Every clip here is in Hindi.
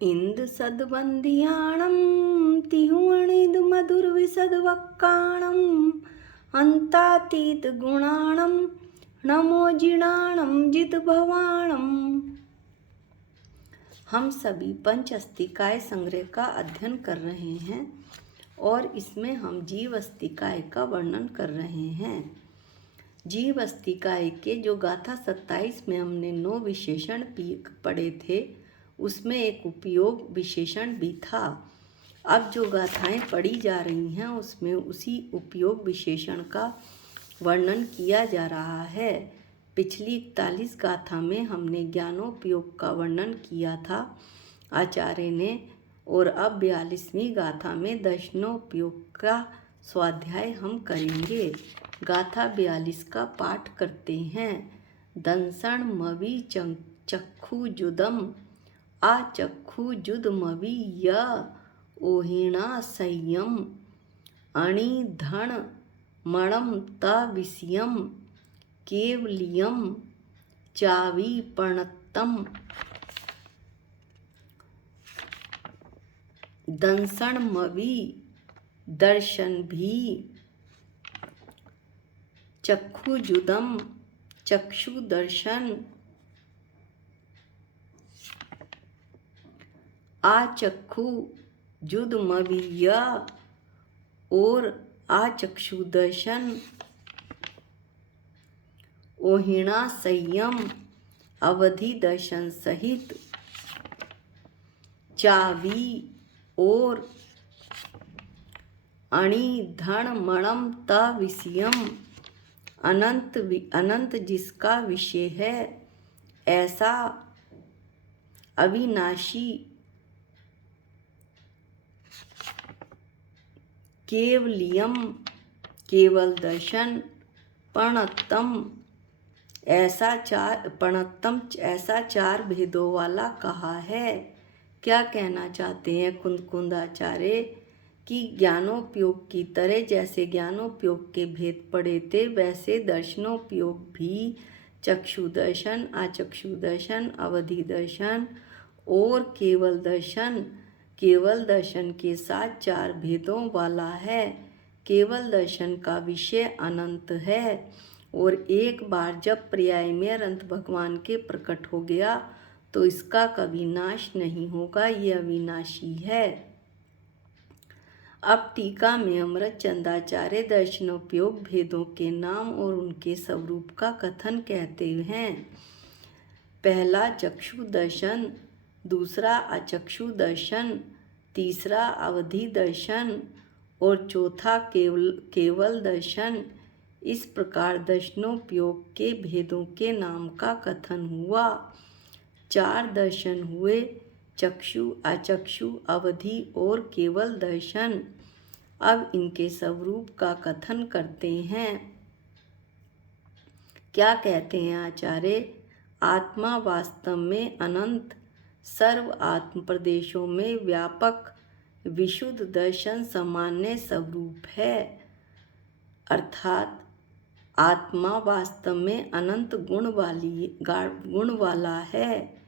इंद सद्वंदियाणं तिहुवणिद मधुर विसद्वक्काणं अंतातीत गुणाणं नमो जिणाणं जित भवाणं। हम सभी पंच अस्तिकाय संग्रह का अध्ययन कर रहे हैं और इसमें हम जीव अस्तिकाय का वर्णन कर रहे हैं। जीव अस्तिकाय के जो गाथा 27 में हमने 9 विशेषण पढ़े थे, उसमें एक उपयोग विशेषण भी था। अब जो गाथाएं पढ़ी जा रही हैं उसमें उसी उपयोग विशेषण का वर्णन किया जा रहा है। पिछली 41 गाथा में हमने ज्ञानोपयोग का वर्णन किया था आचार्य ने, और अब 42वीं गाथा में दर्शनोपयोग का स्वाध्याय हम करेंगे। गाथा 42 का पाठ करते हैं। दंसण मवि चक्षुजुदम आचक्षुजुदमवि य ओहिणा संयम अणिधण मणम तविषयम केवलियम चाविपर्णतम। दंसण मवि दर्शन भी, चक्षुजुदम चक्षु दर्शन, आचक्षु जुदमविय और आचक्षु दर्शन, ओहिणा संयम अवधि दर्शन सहित, चावी और अणि धन मणम तविषयम अनंत जिसका विषय है, ऐसा अविनाशी केवलियम केवल दर्शन, प्रणतम ऐसा चार भेदों वाला कहा है। क्या कहना चाहते हैं कुंदाचार्य कि ज्ञानोपयोग की तरह जैसे ज्ञानोपयोग के भेद पढ़े थे, वैसे दर्शनोपयोग भी चक्षु दर्शन, आचक्षु दर्शन, अवधि दर्शन और केवल दर्शन के साथ चार भेदों वाला है। केवल दर्शन का विषय अनंत है और एक बार जब पर्याय में अनंत भगवान के प्रकट हो गया तो इसका कभी नाश नहीं होगा, ये अविनाशी है। अब टीका में अमृत चंदाचार्य दर्शनोपयोग भेदों के नाम और उनके स्वरूप का कथन कहते हैं। पहला चक्षु दर्शन, दूसरा अचक्षु दर्शन, तीसरा अवधि दर्शन और चौथा केवल दर्शन। इस प्रकार दर्शनोपयोग के भेदों के नाम का कथन हुआ। 4 दर्शन हुए, चक्षु, अचक्षु, अवधि और केवल दर्शन। अब इनके स्वरूप का कथन करते हैं। क्या कहते हैं आचार्य? आत्मा वास्तव में अनंत सर्व आत्म प्रदेशों में व्यापक विशुद्ध दर्शन सामान्य स्वरूप है, अर्थात आत्मा वास्तव में अनंत गुण वाला है।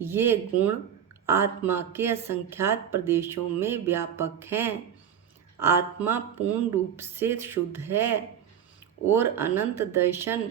ये गुण आत्मा के असंख्यात प्रदेशों में व्यापक हैं। आत्मा पूर्ण रूप से शुद्ध है और अनंत दर्शन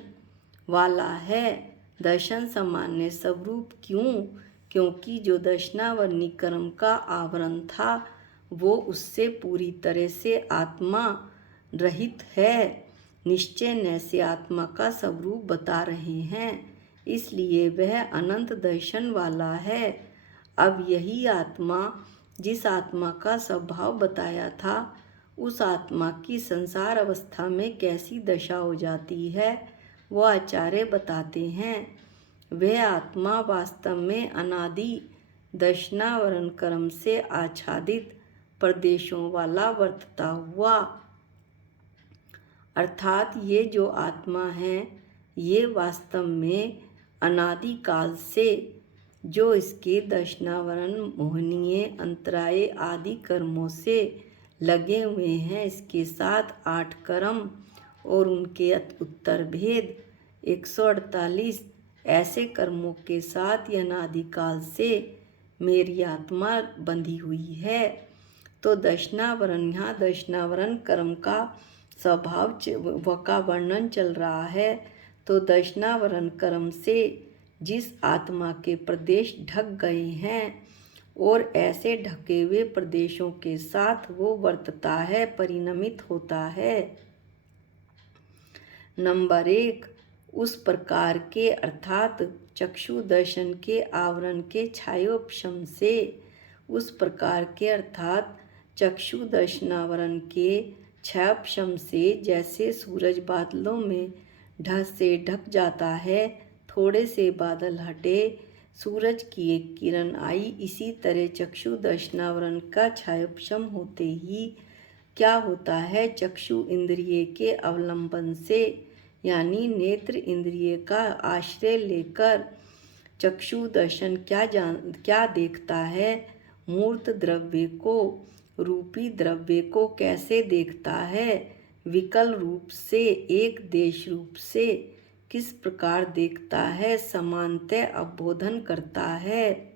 वाला है। दर्शन सामान्य स्वरूप क्यों? क्योंकि जो दर्शनावरणी कर्म का आवरण था वो उससे पूरी तरह से आत्मा रहित है। निश्चय न से आत्मा का स्वरूप बता रहे हैं, इसलिए वह अनंत दर्शन वाला है। अब यही आत्मा जिस आत्मा का स्वभाव बताया था, उस आत्मा की संसार अवस्था में कैसी दशा हो जाती है वो आचार्य बताते हैं। वह आत्मा वास्तव में अनादि दर्शनावरण कर्म से आच्छादित प्रदेशों वाला वर्तता हुआ, अर्थात ये जो आत्मा है ये वास्तव में अनादि काल से जो इसके दर्शनावरण मोहनीय अंतराय आदि कर्मों से लगे हुए हैं, इसके साथ 8 कर्म और उनके उत्तर भेद 148 ऐसे कर्मों के साथ अनादिकाल से मेरी आत्मा बंधी हुई है। तो दशनावरण, यहाँ दशनावरण कर्म का स्वभाव का वर्णन चल रहा है। तो दशनावरण कर्म से जिस आत्मा के प्रदेश ढक गए हैं और ऐसे ढके हुए प्रदेशों के साथ वो वर्तता है, परिणमित होता है। नंबर 1, उस प्रकार के अर्थात चक्षु दर्शन के आवरण के छायोपशम से, उस प्रकार के अर्थात चक्षु दर्शनावरण के छायोपशम से जैसे सूरज बादलों में ढक जाता है, थोड़े से बादल हटे, सूरज की एक किरण आई, इसी तरह चक्षु दर्शनावरण का छायोपशम होते ही क्या होता है, चक्षु इंद्रिय के अवलंबन से यानी नेत्र इंद्रिय का आश्रय लेकर चक्षु दर्शन क्या देखता है, मूर्त द्रव्य को, रूपी द्रव्य को कैसे देखता है, विकल रूप से, एक देश रूप से किस प्रकार देखता है, समानतः अवबोधन करता है,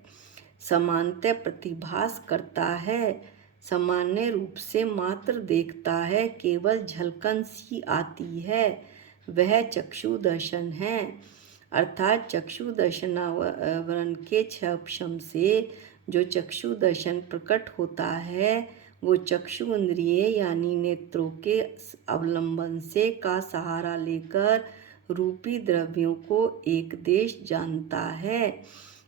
समानतः प्रतिभास करता है, सामान्य रूप से मात्र देखता है, केवल झलकन सी आती है, वह चक्षु दर्शन है। अर्थात चक्षु दर्शनावरण के छायोपशम से जो चक्षु दर्शन प्रकट होता है वो चक्षु इंद्रिय यानी नेत्रों के अवलंबन से का सहारा लेकर रूपी द्रव्यों को एक देश जानता है।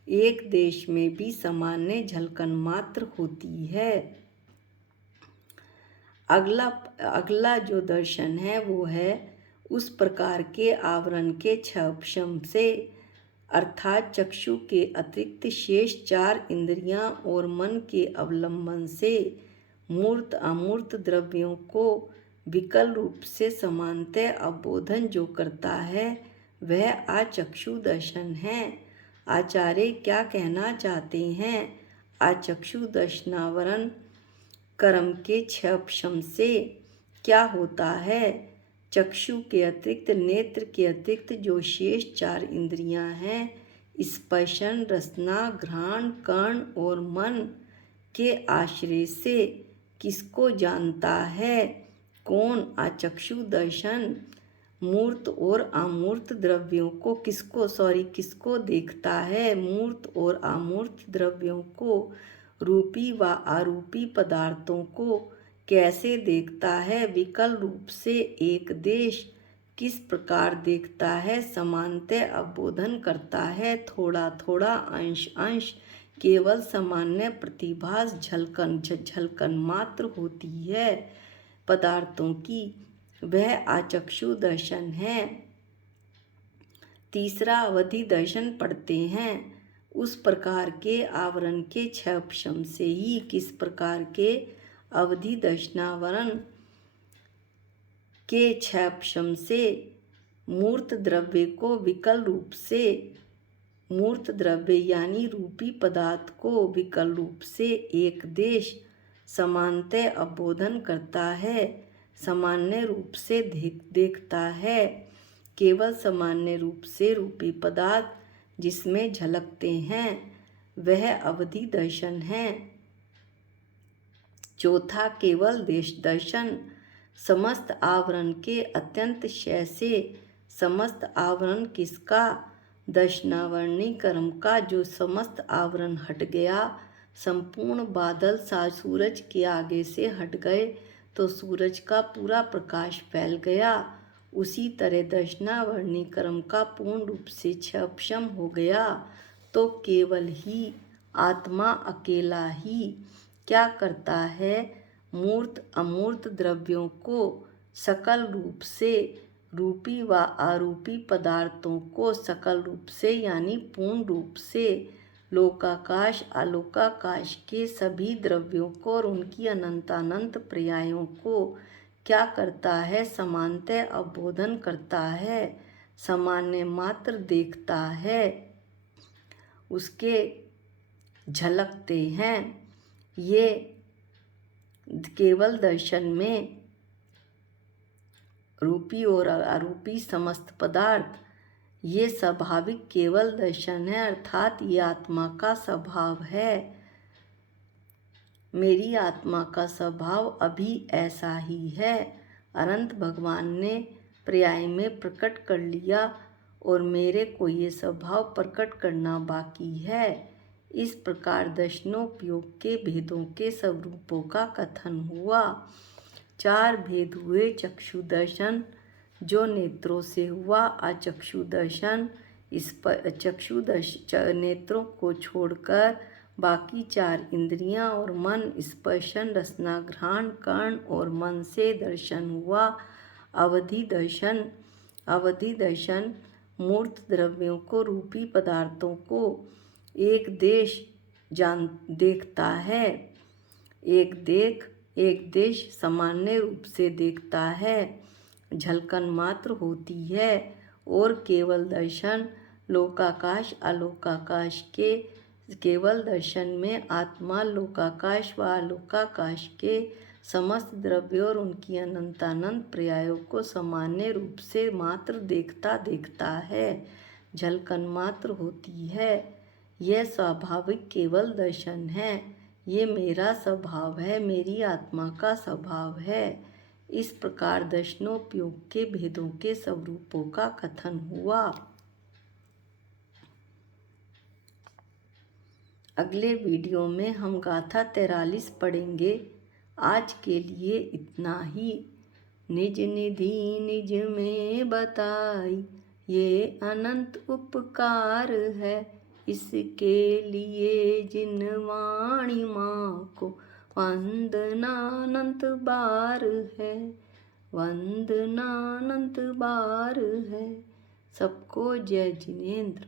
एक देश में भी सामान्य झलकन मात्र होती है। अगला जो दर्शन है वो है उस प्रकार के आवरण के छायोपशम से अर्थात चक्षु के अतिरिक्त शेष 4 इंद्रियां और मन के अवलंबन से मूर्त अमूर्त द्रव्यों को विकल रूप से समानतः अवबोधन जो करता है वह आचक्षु दर्शन है। आचार्य क्या कहना चाहते हैं, आचक्षु दर्शनावरण कर्म के छायोपशम से क्या होता है, चक्षु के अतिरिक्त नेत्र के अतिरिक्त जो शेष 4 इंद्रियां हैं स्पर्शन, रसना, घ्राण, कर्ण और मन के आश्रय से किसको जानता है, कौन, आचक्षु दर्शन मूर्त और अमूर्त द्रव्यों को किसको देखता है, मूर्त और अमूर्त द्रव्यों को, रूपी व अरूपी पदार्थों को कैसे देखता है, विकल रूप से एक देश किस प्रकार देखता है, समानतः अवबोधन करता है, थोड़ा थोड़ा अंश अंश केवल सामान्य प्रतिभास झलकन मात्र होती है पदार्थों की, वह आचक्षु दर्शन है। तीसरा अवधि दर्शन पढ़ते हैं। उस प्रकार के आवरण के छायोपशम से ही किस प्रकार के अवधि दर्शनावरण के छायोपशम से मूर्त द्रव्य को विकल रूप से, मूर्त द्रव्य यानी रूपी पदार्थ को विकल रूप से एक देश समानतः अवबोधन करता है, सामान्य रूप से देखता है, केवल सामान्य रूप से रूपी पदार्थ जिसमें झलकते हैं वह अवधि दर्शन है। चौथा केवल देश दर्शन, समस्त आवरण के अत्यंत क्षय से, समस्त आवरण किसका, दर्शनावरणी कर्म का, जो समस्त आवरण हट गया, संपूर्ण बादल सूरज के आगे से हट गए तो सूरज का पूरा प्रकाश फैल गया, उसी तरह दर्शनावरणी कर्म का पूर्ण रूप से छायोपशम हो गया तो केवल ही आत्मा अकेला ही क्या करता है, मूर्त अमूर्त द्रव्यों को सकल रूप से, रूपी व अरूपी पदार्थों को सकल रूप से यानी पूर्ण रूप से, लोकाकाश आलोकाकाश के सभी द्रव्यों को और उनकी अनंतानंत पर्यायों को क्या करता है, समानतः अवबोधन करता है, सामान्य मात्र देखता है, उसके झलकते हैं। ये केवल दर्शन में रूपी और अरूपी समस्त पदार्थ ये स्वाभाविक केवल दर्शन है, अर्थात ये आत्मा का स्वभाव है। मेरी आत्मा का स्वभाव अभी ऐसा ही है। अनंत भगवान ने पर्याय में प्रकट कर लिया और मेरे को ये स्वभाव प्रकट करना बाकी है। इस प्रकार दर्शनोपयोग के भेदों के स्वरूपों का कथन हुआ। 4 भेद हुए। चक्षु दर्शन जो नेत्रों से हुआ, अचक्षु दर्शन नेत्रों को छोड़कर बाकी 4 इंद्रियां और मन, स्पर्शन, रसना, घ्राण, कर्ण और मन से दर्शन हुआ। अवधि दर्शन मूर्त द्रव्यों को, रूपी पदार्थों को एक देखता है। एक देश सामान्य रूप से देखता है, झलकन मात्र होती है। और केवल दर्शन लोकाकाश अलोकाकाश के केवल दर्शन में आत्मा लोकाकाश व अलोकाकाश के समस्त द्रव्य और उनकी अनंतानंत पर्यायों को सामान्य रूप से मात्र देखता है, झलकन मात्र होती है। यह स्वाभाविक केवल दर्शन है। ये मेरा स्वभाव है, मेरी आत्मा का स्वभाव है। इस प्रकार दर्शनोपयोग के भेदों के स्वरूपों का कथन हुआ। अगले वीडियो में हम गाथा 43 पढ़ेंगे। आज के लिए इतना ही। निज निधि निज में बताई, ये अनंत उपकार है। इसके लिए जिन वाणी माँ को वंदनानंत बार है, वंदनानंत बार है। सबको जय जिनेंद्र।